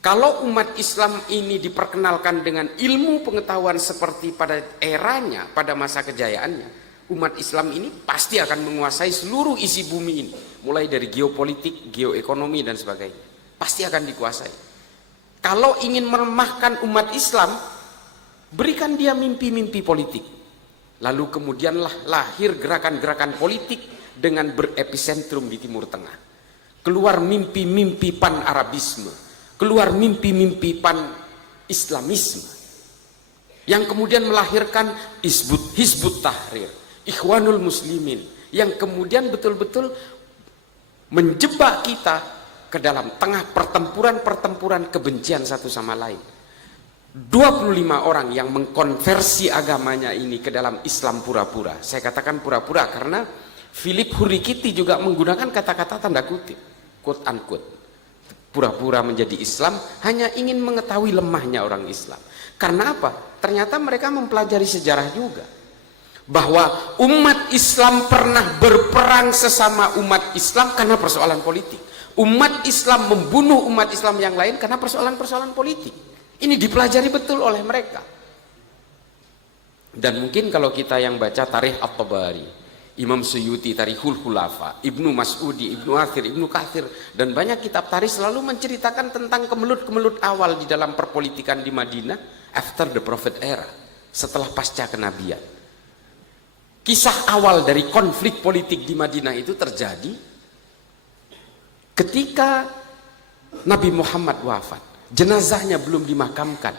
Kalau umat Islam ini diperkenalkan dengan ilmu pengetahuan seperti pada eranya, pada masa kejayaannya, umat Islam ini pasti akan menguasai seluruh isi bumi ini, mulai dari geopolitik, geoekonomi dan sebagainya, pasti akan dikuasai. Kalau ingin melemahkan umat Islam, berikan dia mimpi-mimpi politik, lalu kemudianlah lahir gerakan-gerakan politik dengan berepisentrum di Timur Tengah. Keluar mimpi-mimpi pan-Arabisme, keluar mimpi-mimpi pan-Islamisme, yang kemudian melahirkan Hizbut Tahrir, Ikhwanul Muslimin, yang kemudian betul-betul menjebak kita ke dalam tengah pertempuran-pertempuran kebencian satu sama lain. 25 orang yang mengkonversi agamanya ini ke dalam Islam pura-pura. Saya katakan pura-pura karena Philip Hurikiti juga menggunakan kata-kata tanda kutip, quote unquote, pura-pura menjadi Islam hanya ingin mengetahui lemahnya orang Islam. Karena apa? Ternyata mereka mempelajari sejarah juga, bahwa umat Islam pernah berperang sesama umat Islam karena persoalan politik. Umat Islam membunuh umat Islam yang lain karena persoalan-persoalan politik. Ini dipelajari betul oleh mereka. Dan mungkin kalau kita yang baca Tarikh At-Tabari, Imam Suyuti, Tarikhul Khulafa, Ibnu Mas'udi, Ibnu Athir, Ibnu Kathir, dan banyak kitab tarikh selalu menceritakan tentang kemelut-kemelut awal di dalam perpolitikan di Madinah after the Prophet era, setelah pasca kenabian. Kisah awal dari konflik politik di Madinah itu terjadi ketika Nabi Muhammad wafat. Jenazahnya belum dimakamkan,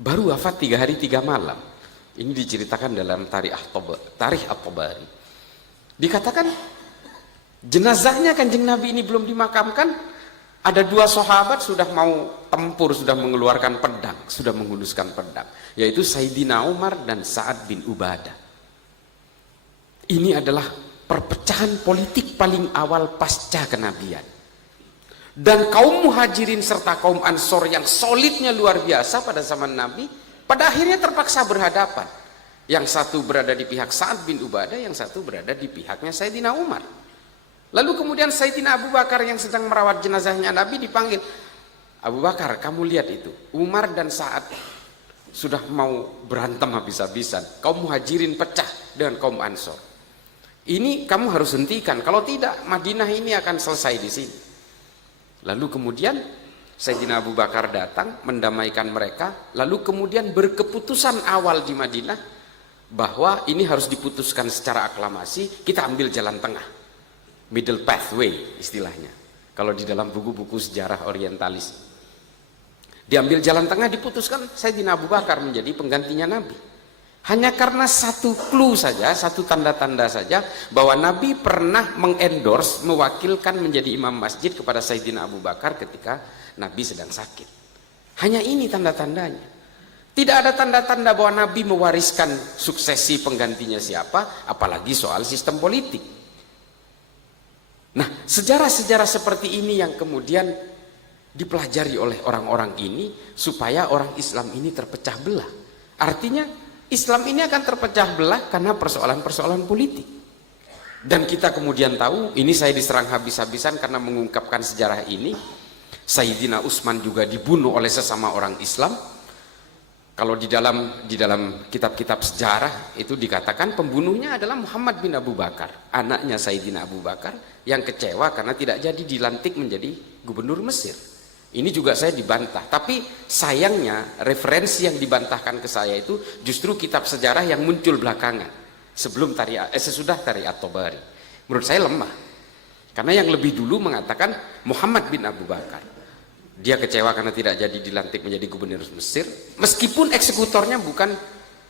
baru wafat 3 hari 3 malam. Ini diceritakan dalam Tarikh At-Tabari. Dikatakan jenazahnya Kanjeng Nabi ini belum dimakamkan, ada 2 sahabat sudah mau tempur, sudah mengeluarkan pedang, sudah menghunuskan pedang, yaitu Sayyidina Umar dan Sa'ad bin Ubadah. Ini adalah perpecahan politik paling awal pasca kenabian. Dan kaum muhajirin serta kaum ansor yang solidnya luar biasa pada zaman Nabi, pada akhirnya terpaksa berhadapan. Yang satu berada di pihak Sa'ad bin Ubadah, yang satu berada di pihaknya Sayyidina Umar. Lalu kemudian Sayyidina Abu Bakar yang sedang merawat jenazahnya Nabi dipanggil, Abu Bakar, kamu lihat itu, Umar dan Sa'ad sudah mau berantem habis-habisan. Kaum muhajirin pecah dengan kaum ansor. Ini kamu harus hentikan, kalau tidak Madinah ini akan selesai di sini. Lalu kemudian Sayyidina Abu Bakar datang mendamaikan mereka, lalu kemudian berkeputusan awal di Madinah bahwa ini harus diputuskan secara aklamasi, kita ambil jalan tengah, middle pathway istilahnya kalau di dalam buku-buku sejarah orientalis. Diambil jalan tengah, diputuskan Sayyidina Abu Bakar menjadi penggantinya Nabi. Hanya karena satu clue saja, satu tanda-tanda saja bahwa Nabi pernah mengendorse, mewakilkan menjadi imam masjid kepada Sayyidina Abu Bakar ketika Nabi sedang sakit. Hanya ini tanda-tandanya. Tidak ada tanda-tanda bahwa Nabi mewariskan suksesi penggantinya siapa, apalagi soal sistem politik. Nah, sejarah-sejarah seperti ini yang kemudian dipelajari oleh orang-orang ini supaya orang Islam ini terpecah belah. Artinya Islam ini akan terpecah belah karena persoalan-persoalan politik. Dan kita kemudian tahu, ini saya diserang habis-habisan karena mengungkapkan sejarah ini. Sayyidina Utsman juga dibunuh oleh sesama orang Islam. Kalau di dalam kitab-kitab sejarah itu dikatakan pembunuhnya adalah Muhammad bin Abu Bakar, anaknya Sayyidina Abu Bakar, yang kecewa karena tidak jadi dilantik menjadi gubernur Mesir. Ini juga saya dibantah, tapi sayangnya referensi yang dibantahkan ke saya itu justru kitab sejarah yang muncul belakangan, sesudah Tarikh At-Tabari. Menurut saya lemah, karena yang lebih dulu mengatakan Muhammad bin Abu Bakar, dia kecewa karena tidak jadi dilantik menjadi gubernur Mesir, meskipun eksekutornya bukan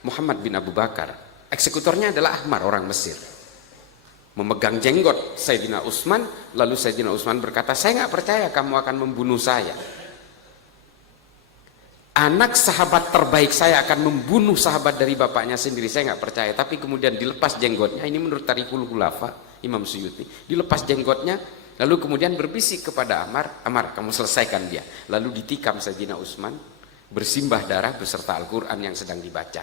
Muhammad bin Abu Bakar, eksekutornya adalah Ahmar, orang Mesir. Memegang jenggot Sayyidina Utsman, lalu Sayyidina Utsman berkata, saya nggak percaya kamu akan membunuh saya. Anak sahabat terbaik saya akan membunuh sahabat dari bapaknya sendiri, saya nggak percaya. Tapi kemudian dilepas jenggotnya, ini menurut Tarikhul Khulafa, Imam Suyuti, dilepas jenggotnya, lalu kemudian berbisik kepada Ammar, Ammar kamu selesaikan dia. Lalu ditikam Sayyidina Utsman, bersimbah darah beserta Al-Quran yang sedang dibaca.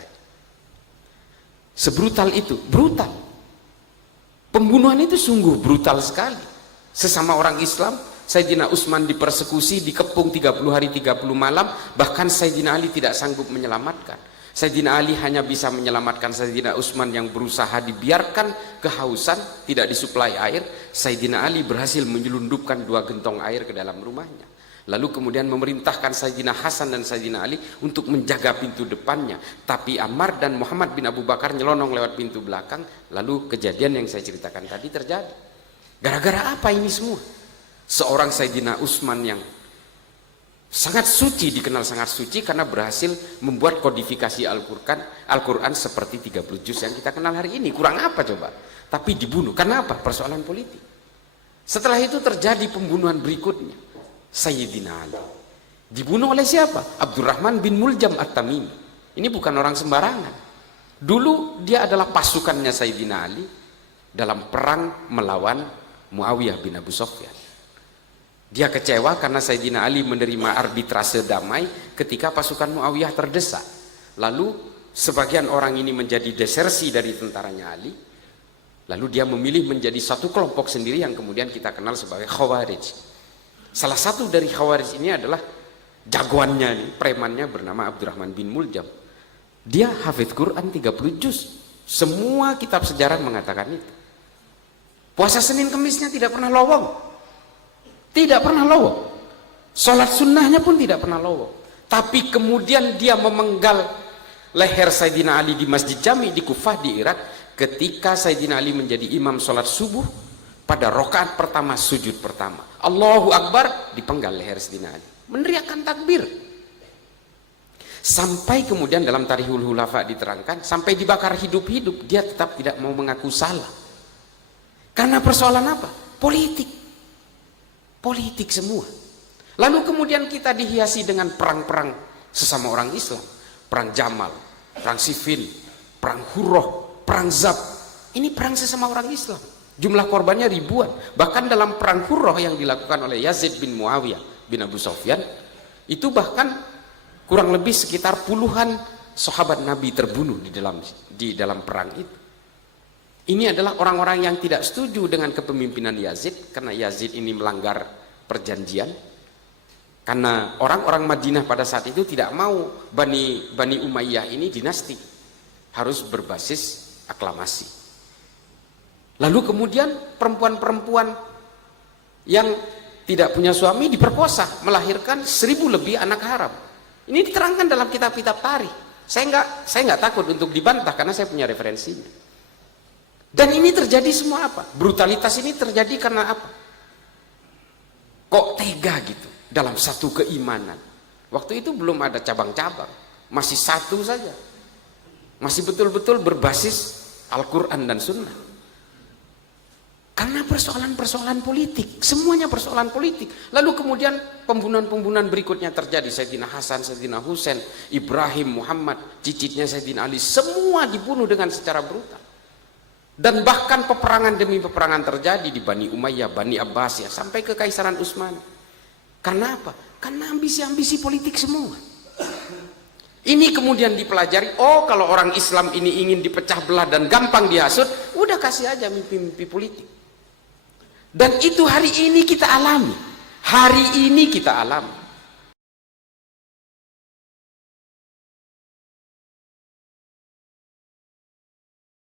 Sebrutal itu, brutal. Pembunuhan itu sungguh brutal sekali. Sesama orang Islam, Sayyidina Utsman dipersekusi, dikepung 30 hari 30 malam, bahkan Sayyidina Ali tidak sanggup menyelamatkan. Sayyidina Ali hanya bisa menyelamatkan Sayyidina Utsman yang berusaha dibiarkan kehausan, tidak disuplai air. Sayyidina Ali berhasil menyelundupkan 2 gentong air ke dalam rumahnya. Lalu kemudian memerintahkan Sayyidina Hasan dan Sayyidina Ali untuk menjaga pintu depannya. Tapi Ammar dan Muhammad bin Abu Bakar nyelonong lewat pintu belakang. Lalu kejadian yang saya ceritakan tadi terjadi. Gara-gara apa ini semua? Seorang Sayyidina Utsman yang sangat suci, dikenal sangat suci karena berhasil membuat kodifikasi Al-Quran seperti 30 juz yang kita kenal hari ini. Kurang apa coba? Tapi dibunuh. Karena apa? Persoalan politik. Setelah itu terjadi pembunuhan berikutnya. Sayyidina Ali dibunuh oleh siapa? Abdurrahman bin Muljam At-Tamimi. Ini bukan orang sembarangan. Dulu dia adalah pasukannya Sayyidina Ali dalam perang melawan Muawiyah bin Abu Sufyan. Dia kecewa karena Sayyidina Ali menerima arbitrase damai ketika pasukan Muawiyah terdesak. Lalu sebagian orang ini menjadi desersi dari tentaranya Ali. Lalu dia memilih menjadi satu kelompok sendiri yang kemudian kita kenal sebagai Khawarij. Salah satu dari Khawarij ini adalah jagoannya, premannya bernama Abdurrahman bin Muljam. Dia hafidz Quran 30 juz. Semua kitab sejarah mengatakan itu. Puasa Senin Kemisnya tidak pernah lowong. Tidak pernah lowong. Sholat sunnahnya pun tidak pernah lowong. Tapi kemudian dia memenggal leher Sayyidina Ali di Masjid Jami di Kufah di Irak ketika Sayyidina Ali menjadi imam sholat subuh pada rakaat pertama sujud pertama. Allahu Akbar, dipenggal leher Sayyidina Ali. Meneriakkan takbir. Sampai kemudian dalam Tarihul Hulafa diterangkan, sampai dibakar hidup-hidup, dia tetap tidak mau mengaku salah. Karena persoalan apa? Politik. Politik semua. Lalu kemudian kita dihiasi dengan perang-perang sesama orang Islam. Perang Jamal, perang Siffin, perang Hurrah, perang Zab. Ini perang sesama orang Islam. Jumlah korbannya ribuan. Bahkan dalam perang Hurrah yang dilakukan oleh Yazid bin Muawiyah bin Abu Sufyan, itu bahkan kurang lebih sekitar puluhan sahabat Nabi terbunuh di dalam perang itu. Ini adalah orang-orang yang tidak setuju dengan kepemimpinan Yazid, karena Yazid ini melanggar perjanjian. Karena orang-orang Madinah pada saat itu tidak mau Bani Umayyah ini dinasti, harus berbasis aklamasi. Lalu kemudian perempuan-perempuan yang tidak punya suami diperkosa, melahirkan 1000 lebih anak haram. Ini diterangkan dalam kitab-kitab tarikh. Saya nggak takut untuk dibantah karena saya punya referensinya. Dan ini terjadi semua apa? Brutalitas ini terjadi karena apa? Kok tega gitu dalam satu keimanan? Waktu itu belum ada cabang-cabang, masih satu saja. Masih betul-betul berbasis Al-Quran dan Sunnah. Karena persoalan-persoalan politik, semuanya persoalan politik. Lalu kemudian pembunuhan-pembunuhan berikutnya terjadi. Sayyidina Hasan, Sayyidina Husain, Ibrahim, Muhammad, cicitnya Sayyidina Ali, semua dibunuh dengan secara brutal. Dan bahkan peperangan demi peperangan terjadi di Bani Umayyah, Bani Abbasiyah, sampai ke Kekaisaran Utsmani. Karena apa? Karena ambisi-ambisi politik semua. Ini kemudian dipelajari, oh kalau orang Islam ini ingin dipecah belah dan gampang dihasut, udah kasih aja mimpi-mimpi politik. Dan itu hari ini kita alami. Hari ini kita alami.